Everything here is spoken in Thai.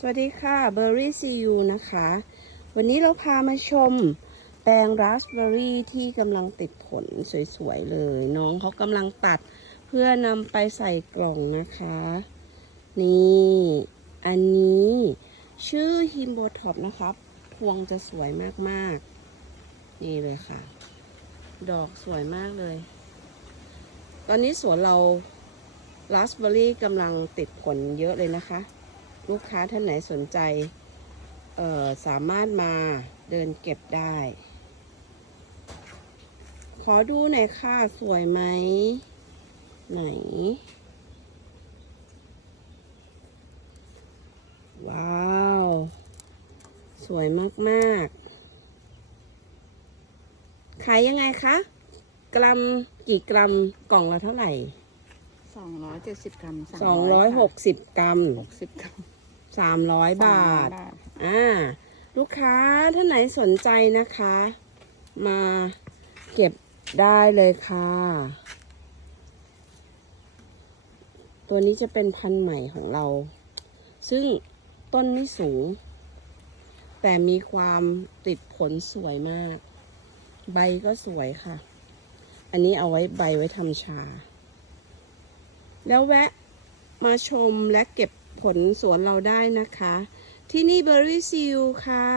สวัสดีค่ะเบอร์รี่ซียูนะคะ วันนี้เราพามาชมแปลงราสเบอร์รี่ที่กำลังติดผลสวยๆเลย น้องเขากำลังตัดเพื่อนำไปใส่กล่องนะคะ นี่ อันนี้ชื่อฮิมโบท็อปนะครับ พวงจะสวยมากๆ นี่เลยค่ะ ดอกสวยมากเลย ตอนนี้สวนเราราสเบอร์รี่กำลังติดผลเยอะเลยนะคะ ลูกค้าท่านไหนสนใจเอ่อสามารถมาเดินเก็บได้ ขอดูหน่อยค่ะ สวยไหม ไหน ว้าว สวยมากๆ ขายยังไงคะ กรัมกี่กรัมกล่องละเท่าไหร่สองร้อยเจ็ดสิบกรัมสองร้อยหกสิบกรัมหกสิบกรัม สามร้อยบาท อ่า ลูกค้าท่านไหนสนใจนะคะ มาเก็บได้เลยค่ะ ตัวนี้จะเป็นพันธุ์ใหม่ของเรา ซึ่งต้นไม่สูง แต่มีความติดผลสวยมาก ใบก็สวยค่ะ อันนี้เอาไว้ใบไว้ทำชา แล้วแวะมาชมและเก็บ ผลสวนเราได้นะคะ ที่นี่เบอร์รี่ซิลค่ะ